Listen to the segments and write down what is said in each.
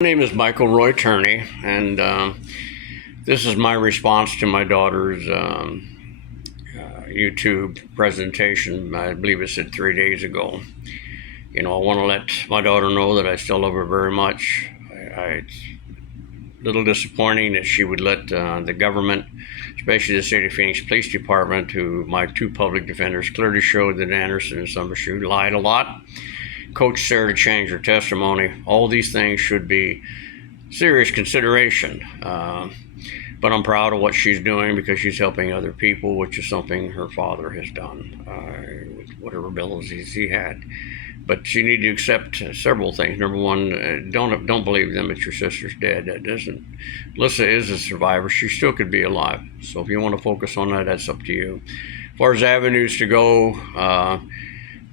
My name is Michael Roy Turney, and this is my response to my daughter's YouTube presentation. I believe it said 3 days ago. I want to let my daughter know that I still love her very much. It's a little disappointing that she would let the government, especially the City of Phoenix Police Department, who my two public defenders clearly showed that Anderson and Summershoe lied a lot, coached Sarah to change her testimony. All these things should be serious consideration. But I'm proud of what she's doing because she's helping other people, which is something her father has done with whatever abilities he had. But you need to accept several things. Number one, don't believe them that your sister's dead. That doesn't. Alyssa is a survivor. She still could be alive. So if you want to focus on that, that's up to you. As far as avenues to go,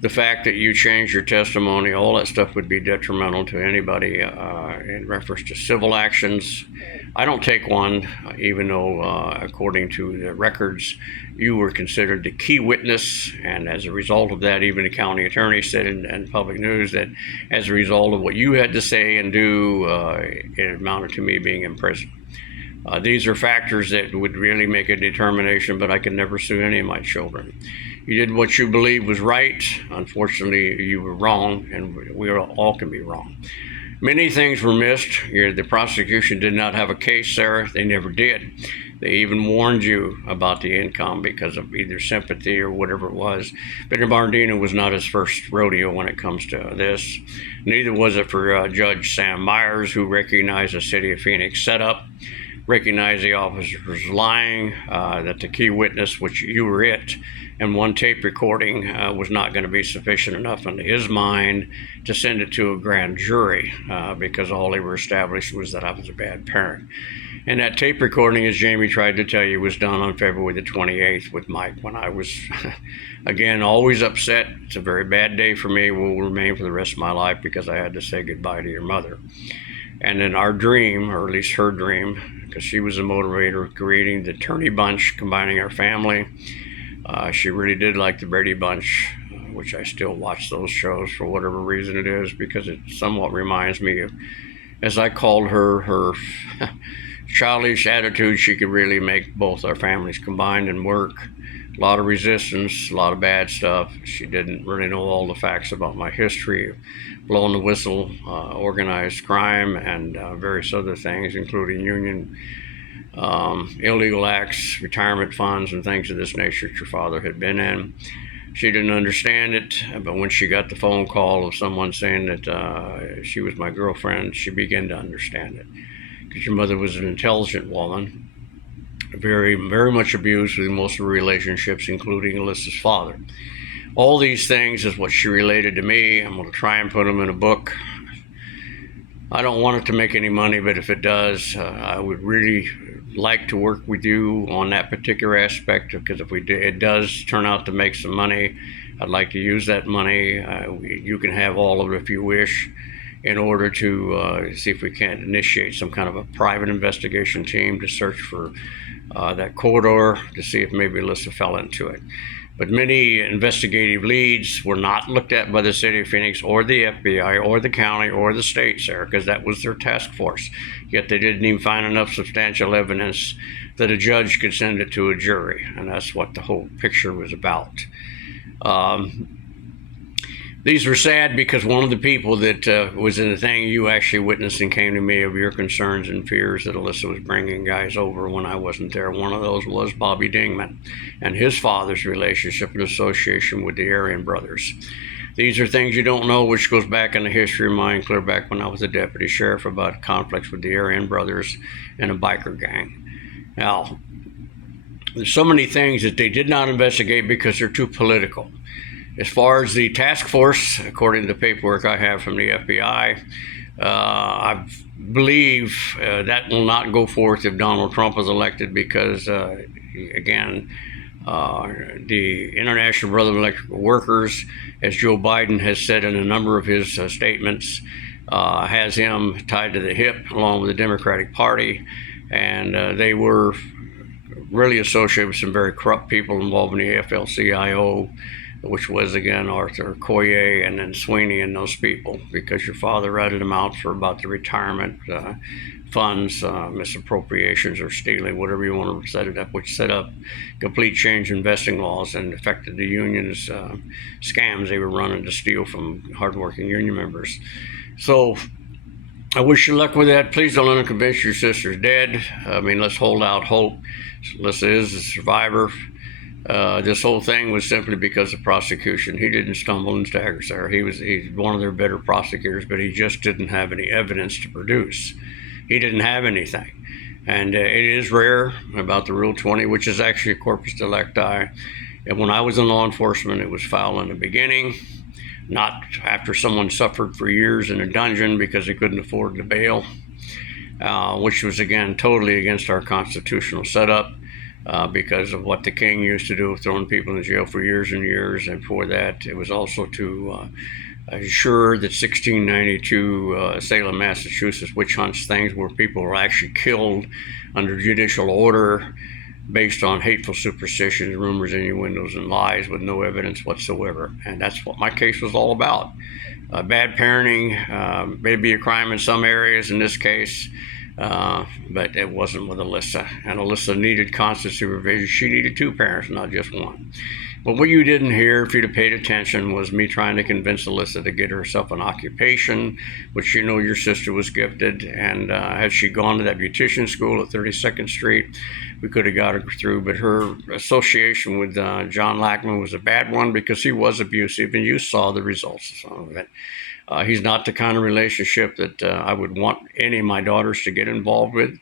the fact that you changed your testimony, all that stuff would be detrimental to anybody in reference to civil actions. I don't take one, even though, according to the records, you were considered the key witness, and as a result of that, even the county attorney said in public news that as a result of what you had to say and do, it amounted to me being in prison. These are factors that would really make a determination, but I could never sue any of my children. You did what you believed was right. Unfortunately, you were wrong, and we all can be wrong. Many things were missed. The prosecution did not have a case, Sarah. They never did. They even warned you about the income because of either sympathy or whatever it was. Bernardino was not his first rodeo when it comes to this. Neither was it for Judge Sam Myers, who recognized the City of Phoenix setup, recognized the officer was lying, that the key witness, which you were it, and one tape recording was not going to be sufficient enough in his mind to send it to a grand jury because all they were established was that I was a bad parent. And that tape recording, as Jamie tried to tell you, was done on February the 28th with Mike when I was, again, always upset. It's a very bad day for me, will remain for the rest of my life because I had to say goodbye to your mother. And in our dream, or at least her dream, because she was the motivator of creating the Turney Bunch, combining our family. She really did like the Brady Bunch, which I still watch those shows for whatever reason it is, because it somewhat reminds me of, as I called her childish attitude. She could really make both our families combined and work. A lot of resistance, a lot of bad stuff. She didn't really know all the facts about my history, blowing the whistle, organized crime, and various other things, including union illegal acts, retirement funds, and things of this nature that your father had been in. She didn't understand it, but when she got the phone call of someone saying that she was my girlfriend, she began to understand it. Because your mother was an intelligent woman, very, very much abused with most of her relationships, including Alyssa's father. All these things is what she related to me. I'm going to try and put them in a book. I don't want it to make any money, but if it does, I would really like to work with you on that particular aspect, because if it does turn out to make some money, I'd like to use that money. You can have all of it if you wish, in order to see if we can't initiate some kind of a private investigation team to search for that corridor to see if maybe Alyssa fell into it. But many investigative leads were not looked at by the City of Phoenix or the FBI or the county or the state, Sarah, because that was their task force. Yet they didn't even find enough substantial evidence that a judge could send it to a jury, and that's what the whole picture was about. These were sad because one of the people that was in the thing you actually witnessed and came to me of your concerns and fears that Alyssa was bringing guys over when I wasn't there. One of those was Bobby Dingman and his father's relationship and association with the Aryan brothers. These are things you don't know, which goes back in the history of mine, clear back when I was a deputy sheriff, about conflicts with the Aryan brothers and a biker gang. Now, there's so many things that they did not investigate because they're too political. As far as the task force, according to the paperwork I have from the FBI, I believe that will not go forth if Donald Trump is elected because, again, the International Brotherhood of Electrical Workers, as Joe Biden has said in a number of his statements, has him tied to the hip along with the Democratic Party, and they were really associated with some very corrupt people involved in the AFL-CIO, which was again Arthur Coyer and then Sweeney and those people, because your father ratted them out for about the retirement funds, misappropriations or stealing, whatever you want to set it up, which set up complete change in vesting laws and affected the unions' scams they were running to steal from hardworking union members. So I wish you luck with that. Please don't let them convince your sister's dead. I mean, let's hold out hope. Alyssa is a survivor. This whole thing was simply because of prosecution. He didn't stumble and stagger there. He's one of their better prosecutors, but he just didn't have any evidence to produce. He didn't have anything. And it is rare about the Rule 20, which is actually a corpus delicti. And when I was in law enforcement, it was foul in the beginning, not after someone suffered for years in a dungeon because they couldn't afford the bail, which was, again, totally against our constitutional setup. Because of what the king used to do, throwing people in jail for years and years. And for that, it was also to ensure that 1692 Salem, Massachusetts witch hunts things where people were actually killed under judicial order based on hateful superstitions, rumors, innuendos, and lies with no evidence whatsoever. And that's what my case was all about. Bad parenting may be a crime in some areas in this case. But it wasn't with Alyssa. And Alyssa needed constant supervision. She needed two parents, not just one. But what you didn't hear, if you'd have paid attention, was me trying to convince Alyssa to get herself an occupation, which you know your sister was gifted. And had she gone to that beautician school at 32nd Street, we could have got her through. But her association with John Lackman was a bad one because he was abusive, and you saw the results of it. He's not the kind of relationship that I would want any of my daughters to get involved with,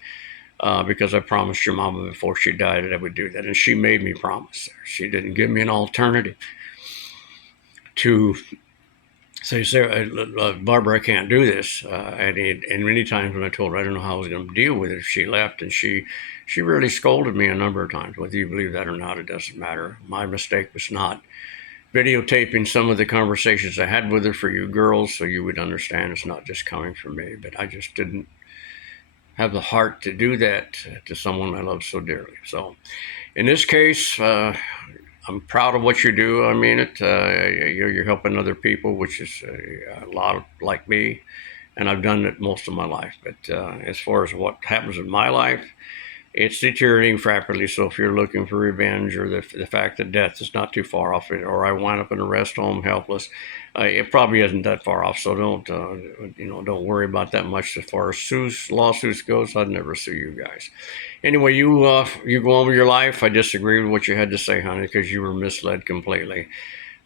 because I promised your mama before she died that I would do that. And she made me promise. She didn't give me an alternative to say, Sarah, Barbara, I can't do this. And many times when I told her I don't know how I was going to deal with it if she left, and she really scolded me a number of times. Whether you believe that or not, it doesn't matter. My mistake was not videotaping some of the conversations I had with her for you girls, so you would understand it's not just coming from me. But I just didn't have the heart to do that to someone I love so dearly. So in this case, I'm proud of what you do. I mean it. You're helping other people, which is a lot of, like me, and I've done it most of my life. But as far as what happens in my life, it's deteriorating rapidly. So if you're looking for revenge, or the fact that death is not too far off, or I wind up in a rest home helpless, it probably isn't that far off. So don't worry about that much. As far as lawsuits goes, I'd never sue you guys. Anyway, you go on with your life. I disagree with what you had to say, honey, because you were misled completely.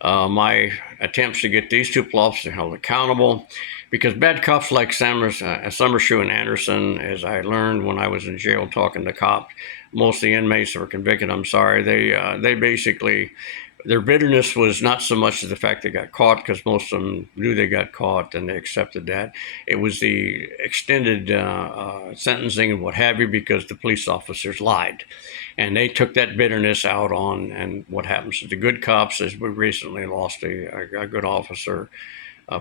My attempts to get these two plops held accountable, because bad cops like Summershoe and Anderson, as I learned when I was in jail talking to cops, most of the inmates that were convicted, they basically, their bitterness was not so much as the fact they got caught, because most of them knew they got caught and they accepted that. It was the extended sentencing and what have you, because the police officers lied. And they took that bitterness out on, and what happens to the good cops is we recently lost a good officer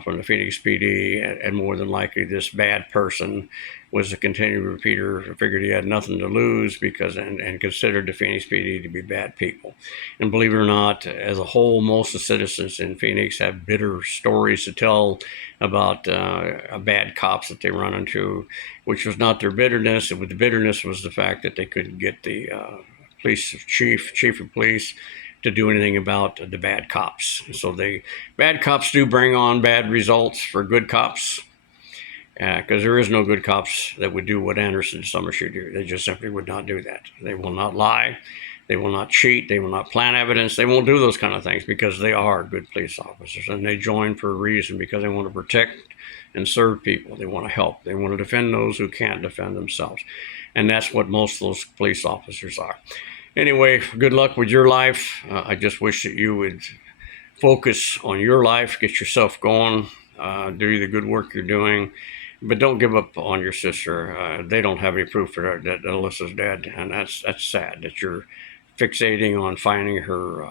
from the Phoenix PD, and more than likely this bad person was a continued repeater, figured he had nothing to lose and considered the Phoenix PD to be bad people. And believe it or not, as a whole, most of the citizens in Phoenix have bitter stories to tell about bad cops that they run into, which was not their bitterness. The bitterness was the fact that they couldn't get the chief of police to do anything about the bad cops. So the bad cops do bring on bad results for good cops, because there is no good cops that would do what Anderson and Summershoe do. They just simply would not do that. They will not lie. They will not cheat. They will not plant evidence. They won't do those kind of things, because they are good police officers, and they join for a reason, because they want to protect and serve people. They want to help. They want to defend those who can't defend themselves. And that's what most of those police officers are. Anyway, good luck with your life. I just wish that you would focus on your life, get yourself going, do the good work you're doing, but don't give up on your sister. They don't have any proof that Alyssa's dead, and that's sad that you're fixating on finding her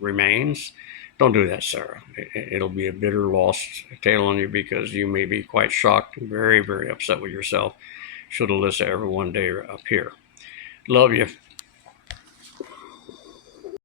remains. Don't do that, Sarah. It'll be a bitter lost tale on you, because you may be quite shocked and very, very upset with yourself should Alyssa ever one day appear. Love you.